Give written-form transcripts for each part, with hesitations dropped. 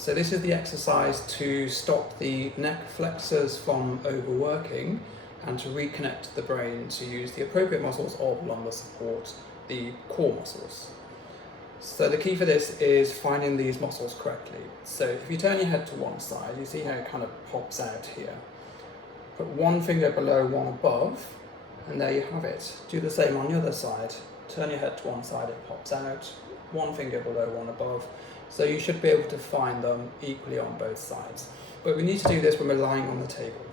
So this is the exercise to stop the neck flexors from overworking and to reconnect the brain to use the appropriate muscles of lumbar support, the core muscles. So the key for this is finding these muscles correctly. So if you turn your head to one side, you see how it kind of pops out here. Put one finger below, one above, and there you have it. Do the same on the other side. Turn your head to one side, it pops out. One finger below, one above. So you should be able to find them equally on both sides. But we need to do this when we're lying on the table.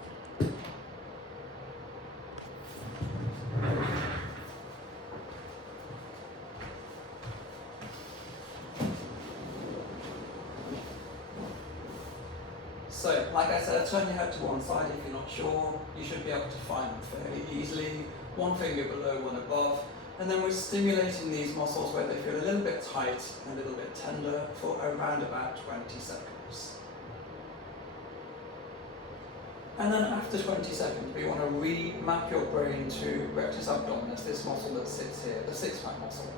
So, like I said, turn your head to one side if you're not sure. You should be able to find them fairly easily. One finger below, one above. And then we're stimulating these muscles where they feel a little bit tight and a little bit tender for around about 20 seconds. And then after 20 seconds, we want to remap your brain to rectus abdominis, this muscle that sits here, the six-pack muscle.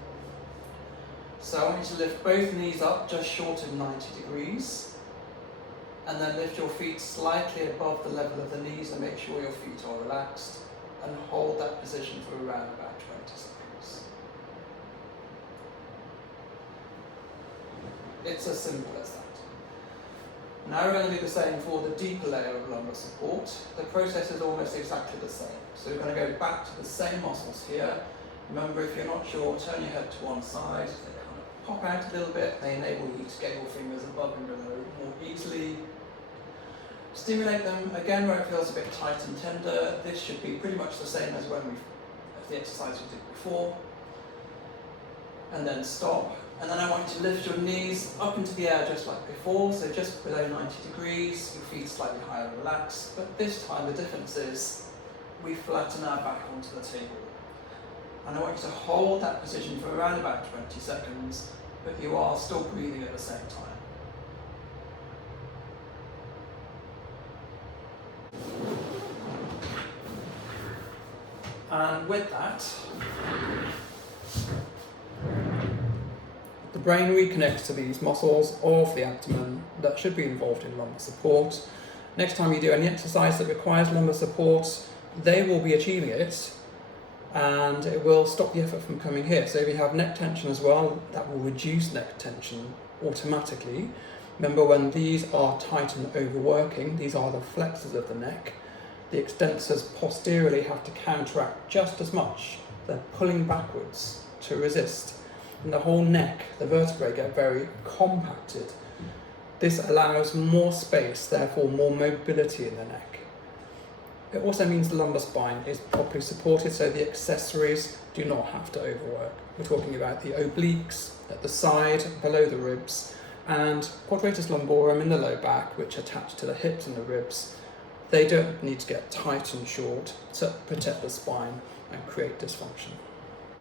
So I want you to lift both knees up just short of 90 degrees. And then lift your feet slightly above the level of the knees and make sure your feet are relaxed. And hold that position for around about 20 seconds. It's as simple as that. Now we're going to do the same for the deeper layer of lumbar support. The process is almost exactly the same. So we're going to go back to the same muscles here. Remember, if you're not sure, turn your head to one side. They kind of pop out a little bit. They enable you to get your fingers above and below more easily. Stimulate them again where it feels a bit tight and tender. This should be pretty much the same as the exercise we did before. And then stop. And then I want you to lift your knees up into the air just like before, so just below 90 degrees, your feet slightly higher and relaxed. But this time the difference is we flatten our back onto the table. And I want you to hold that position for around about 20 seconds, but you are still breathing at the same time. And with that, the brain reconnects to these muscles of the abdomen that should be involved in lumbar support. Next time you do any exercise that requires lumbar support, they will be achieving it and it will stop the effort from coming here. So if you have neck tension as well, that will reduce neck tension automatically. Remember, when these are tight and overworking, these are the flexors of the neck. The extensors posteriorly have to counteract just as much. They're pulling backwards to resist. And the whole neck, the vertebrae, get very compacted. This allows more space, therefore more mobility in the neck. It also means the lumbar spine is properly supported, so the accessories do not have to overwork. We're talking about the obliques at the side, below the ribs, and quadratus lumborum in the low back, which attach to the hips and the ribs. They don't need to get tight and short to protect the spine and create dysfunction.